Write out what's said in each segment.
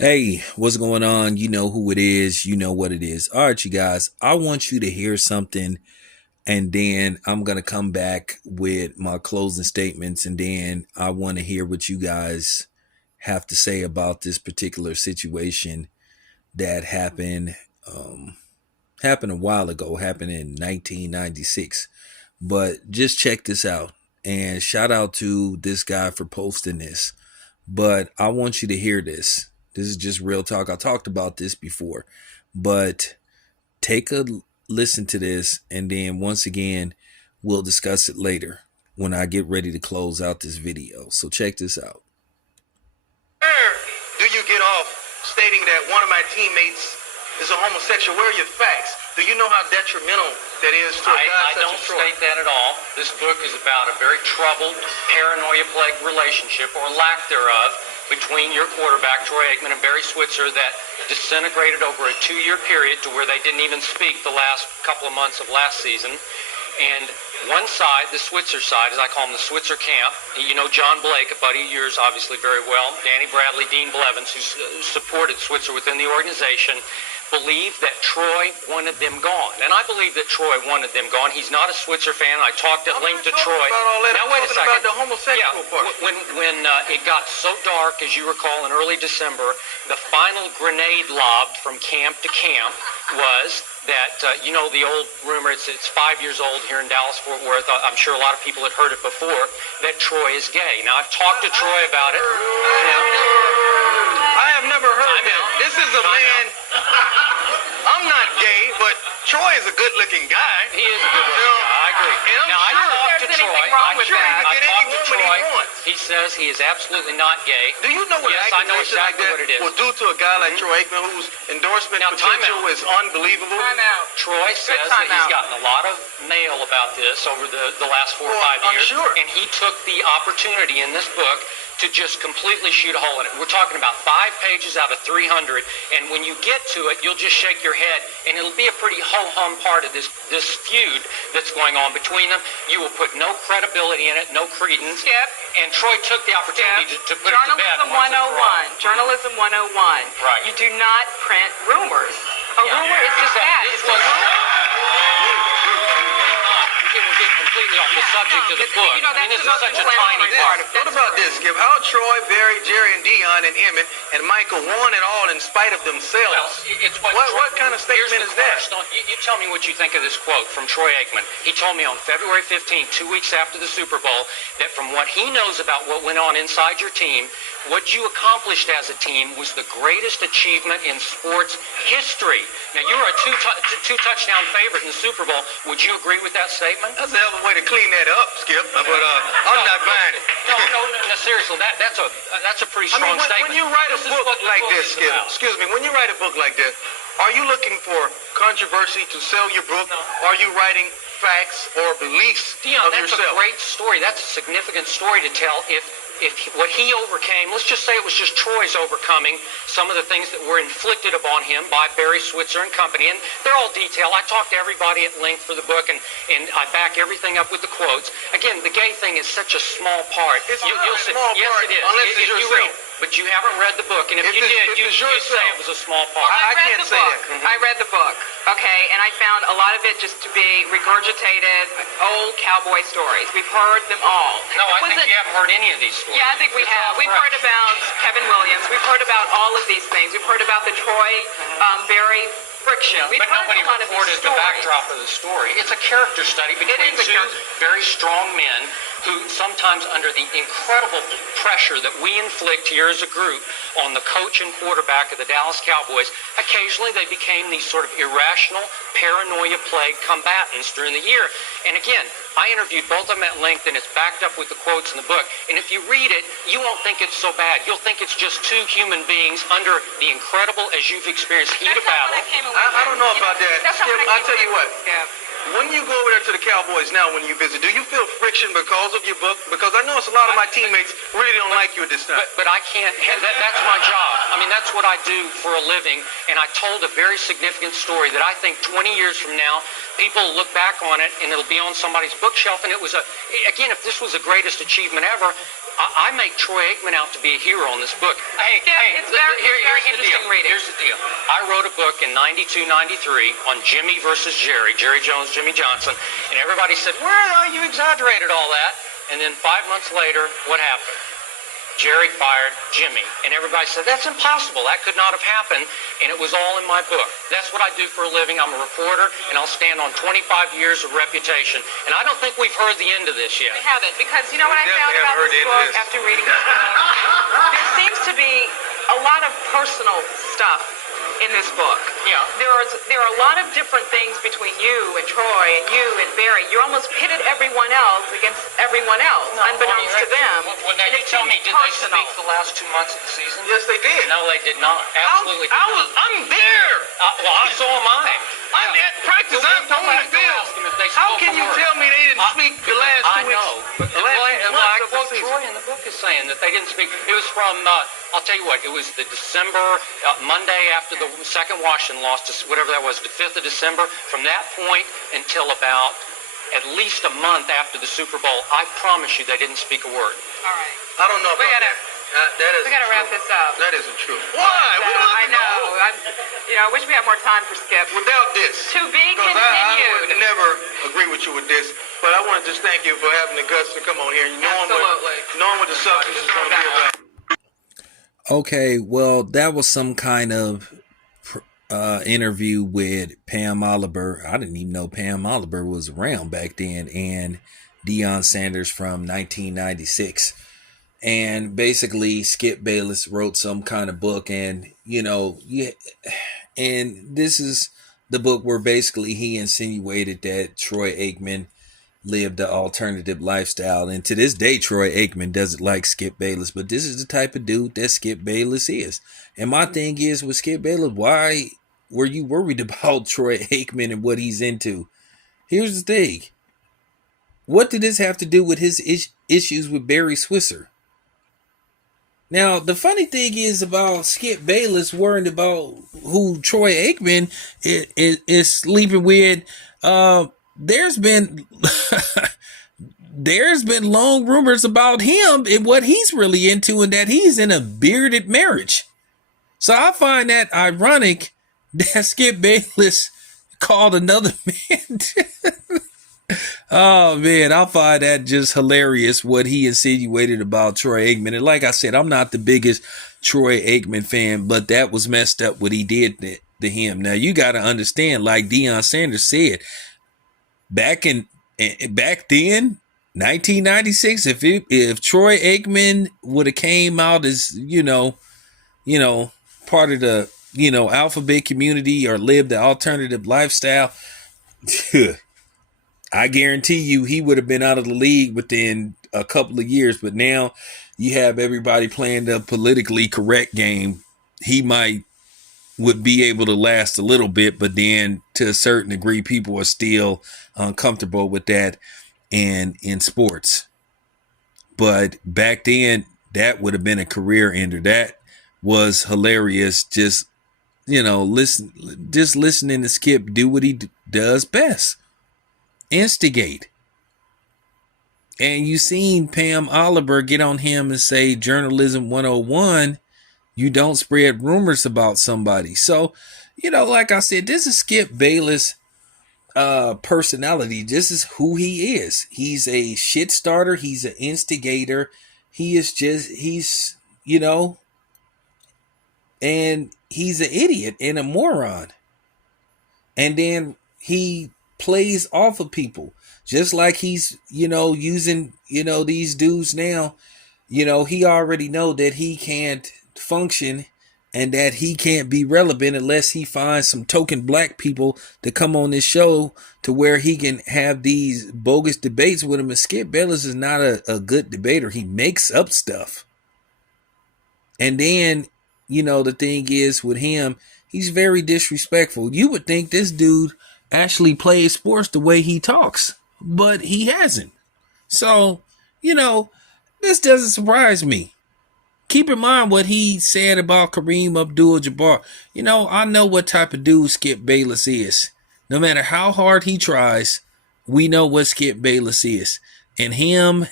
Hey, what's going on? You know who it is. You know what it is. All right, you guys, I want you to hear something, and then I'm going to come back with my closing statements, and then I want to hear what you guys have to say about this particular situation that happened. Happened a while ago, happened in 1996. But just check this out. And shout out to this guy for posting this. But I want you to hear this. This is just real talk. I talked about this before, but take a listen to this, and then once again, we'll discuss it later when I get ready to close out this video. So check this out. Where do you get off stating that one of my teammates is a homosexual? Where are your facts? Do you know how detrimental that is to a guy I such don't as Troy? state that at all. This book is about a very troubled, paranoia-plagued relationship, or lack thereof, between your quarterback, Troy Aikman, and Barry Switzer that disintegrated over a 2-year period to where they didn't even speak the last couple of months of last season. And one side, the Switzer side, as I call them, the Switzer camp, you know John Blake, a buddy of yours, obviously very well, Danny Bradley, Dean Blevins, who supported Switzer within the organization, believed that Troy wanted them gone. And I believe that Troy wanted them gone. He's not a Switzer fan. I talked at length to Troy. About all that. Now, I'm wait a talking second. about the homosexual part. When it got so dark, as you recall, in early December, the final grenade lobbed from camp to camp was that, you know, the old rumor, it's 5 years old here in Dallas-Fort Worth. I'm sure a lot of people had heard it before, that Troy is gay. Now, I've talked to Troy about it. I have never heard that. This is a man. I'm not gay, but Troy is a good-looking guy. He is a good-looking guy. I agree. And I'm Now, I sure talked to there's Troy. anything wrong I'm with sure that. he can get I any talked to woman he Troy. wants. He says he is absolutely not gay. Do you know what Yes, an I know accusation exactly like what it that is. will do to a guy like Troy Aikman, whose endorsement Now, time potential out. is unbelievable? Time out. Troy says that time he's out. gotten a lot of mail about this over the last 4 or Well, 5 I'm years. sure. And he took the opportunity in this book to just completely shoot a hole in it. We're talking about 5 pages out of 300. And when you get to it, you'll just shake your head. And it'll be a pretty ho-hum part of this feud that's going on between them. You will put no credibility in it, no credence. Skip. And Troy took the opportunity to put it to bed. Journalism once and for all. 101. Journalism 101. Right. You do not print rumors. A Yeah. rumor is just that. This It's a was- rumor. We're getting completely off the subject of the It's- book. you know, I mean, that's this the is such a most tiny inflammatory part part of of it. What about this, Skip? How Troy, Barry, Jerry, and Dion, and Emmett, and Michael won it all in spite of Well, themselves? it's What kind of here's statement the is that? cornerstone. You tell me what you think of this quote from Troy Aikman. He told me on February 15th, 2 weeks after the Super Bowl, that from what he knows about what went on inside your team, what you accomplished as a team was the greatest achievement in sports history. Now, you were a two-touchdown favorite in the Super Bowl. Would you agree with that statement? That's a hell of a way to clean that up, Skip. But I'm not buying it. No, seriously, that's a pretty I strong mean, statement. when you write a This is book what the like book this, is Skip, about. excuse me, when you write a book like this, are you looking for controversy to sell your book? No. Are you writing facts or beliefs Dion, of that's yourself? a great story. That's a significant story to tell. If what he overcame, let's just say it was just Troy's overcoming some of the things that were inflicted upon him by Barry Switzer and company, and they're all detailed. I talked to everybody at length for the book, and I back everything up with the quotes. Again, the gay thing is such a small part. It's You'll not a see- small yes, part it is. unless If it's you yourself. read, but you haven't read the book, and if you it's- did, if you'd it's say yourself. it was a small part. I I read can't the say book. that. I read the book. Okay, and I found a lot of it just to be regurgitated old cowboy stories. We've heard them all. No, It I think wasn't- you haven't heard any of these stories. Yeah, I think we It's have. all We've fresh. heard about Kevin Williams. We've heard about all of these things. We've heard about the Troy Barry friction. We've But heard nobody a lot of these reported the stories. backdrop of the story. It's a character study between is a two character- very strong men who sometimes under the incredible pressure that we inflict here as a group on the coach and quarterback of the Dallas Cowboys, occasionally they became these sort of irrational, paranoia-plagued combatants during the year. And again, I interviewed both of them at length, and it's backed up with the quotes in the book. And if you read it, you won't think it's so bad. You'll think it's just two human beings under the incredible, as you've experienced, heat of That's not battle. what I came away I don't know with. about that. That's not Skip, what I I'll came tell you away what. with. Yeah. When you go over there to the Cowboys now, when you visit, do you feel friction because of your book? Because I know it's a lot of my teammates really don't like you at this time. But I can't, that's my job. I mean, that's what I do for a living. And I told a very significant story that I think 20 years from now, people will look back on it and it'll be on somebody's bookshelf. And it was again, if this was the greatest achievement ever, I make Troy Aikman out to be a hero in this book. Hey, Yeah, it's very here's the interesting deal. reading. Here's the deal. I wrote a book in 92, 93 on Jimmy versus Jerry Jones, Jimmy Johnson, and everybody said, "Where are you exaggerated all that?" And then 5 months later, what happened? Jerry fired Jimmy, and everybody said, "That's impossible. That could not have happened." And it was all in my book. That's what I do for a living. I'm a reporter, and I'll stand on 25 years of reputation. And I don't think we've heard the end of this yet. We haven't, because you know what I found definitely about haven't heard this the end of book this. after reading this book? There seems to be a lot of personal stuff in this book. Yeah. There are a lot of different things between you and Troy and you and Barry. You almost pitted everyone else against everyone else, unbeknownst to them. Well, now And you it tell me, seems did they personal. speak the last 2 months of the season? Yes, they did. No, they did not. Absolutely. I'm there. Well, so am I. I'm at practice. I'm on the field. How can you tell me they didn't speak the last 2 I weeks? know. The last 2 I months of the quote season? Troy in the book is saying that they didn't speak. It was from, I'll tell you what, it was the December, Monday after the second Washington loss, to whatever that was, the 5th of December. From that point until about at least a month after the Super Bowl, I promise you they didn't speak a word. All right. I don't know We about gotta- that. That isn't we gotta wrap true. this up. That isn't true. Why? But, We don't have I to know. know. I wish we had more time for Skip. Without this. To be Because I continued. would never agree with you with this, but I want to just thank you for having the guts to come on here and knowing what the substance is going to be about. Okay, well, that was some kind of interview with Pam Oliver. I didn't even know Pam Oliver was around back then, and Deion Sanders from 1996. And basically, Skip Bayless wrote some kind of book, and and this is the book where basically he insinuated that Troy Aikman lived the alternative lifestyle. And to this day, Troy Aikman doesn't like Skip Bayless, but this is the type of dude that Skip Bayless is. And my thing is with Skip Bayless, why were you worried about Troy Aikman and what he's into? Here's the thing. What did this have to do with his issues with Barry Switzer? Now, the funny thing is about Skip Bayless worrying about who Troy Aikman is sleeping with. There's been long rumors about him and what he's really into, and that he's in a bearded marriage. So I find that ironic that Skip Bayless called another man. Oh man, I find that just hilarious what he insinuated about Troy Aikman. And like I said, I'm not the biggest Troy Aikman fan, but that was messed up what he did to him. Now you got to understand, like Deion Sanders said, back then, 1996, if Troy Aikman would have came out as part of the alphabet community or lived the alternative lifestyle, I guarantee you he would have been out of the league within a couple of years. But now you have everybody playing the politically correct game. He would be able to last a little bit, but then to a certain degree, people are still uncomfortable with that in sports. But back then, that would have been a career ender. That was hilarious. Just listening to Skip do what he does best. Instigate. And you seen Pam Oliver get on him and say journalism 101, you don't spread rumors about somebody. So, like I said, this is Skip Bayless personality. This is who he is. He's a shit starter. He's an instigator. He's and he's an idiot and a moron. And then he plays off of people, just like he's using these dudes now. He already know that he can't function and that he can't be relevant unless he finds some token black people to come on this show to where he can have these bogus debates with him. And Skip Bayless is not a good debater. He makes up stuff. And then the thing is with him, he's very disrespectful. You would think this dude actually plays sports the way he talks, but he hasn't. So, this doesn't surprise me. Keep in mind what he said about Kareem Abdul-Jabbar. I know what type of dude Skip Bayless is. No matter how hard he tries, we know what Skip Bayless is. And him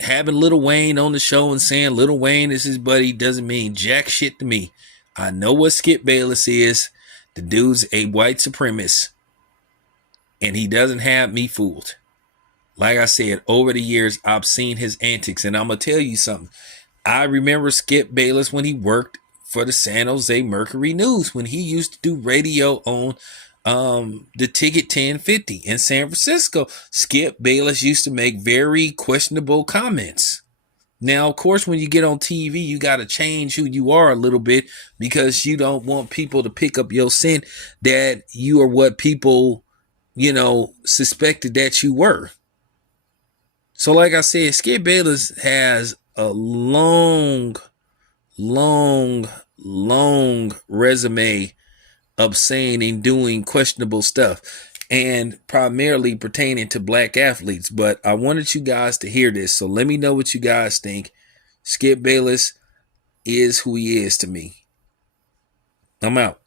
having Lil Wayne on the show and saying Lil Wayne is his buddy doesn't mean jack shit to me. I know what Skip Bayless is. The dude's a white supremacist, and he doesn't have me fooled. Like I said, over the years, I've seen his antics, and I'm going to tell you something. I remember Skip Bayless when he worked for the San Jose Mercury News, when he used to do radio on the Ticket 1050 in San Francisco. Skip Bayless used to make very questionable comments. Now, of course, when you get on TV, you got to change who you are a little bit, because you don't want people to pick up your scent that you are what people, suspected that you were. So like I said, Skip Bayless has a long resume of saying and doing questionable stuff, and primarily pertaining to black athletes. But I wanted you guys to hear this, so let me know what you guys think. Skip Bayless is who he is to me. I'm out.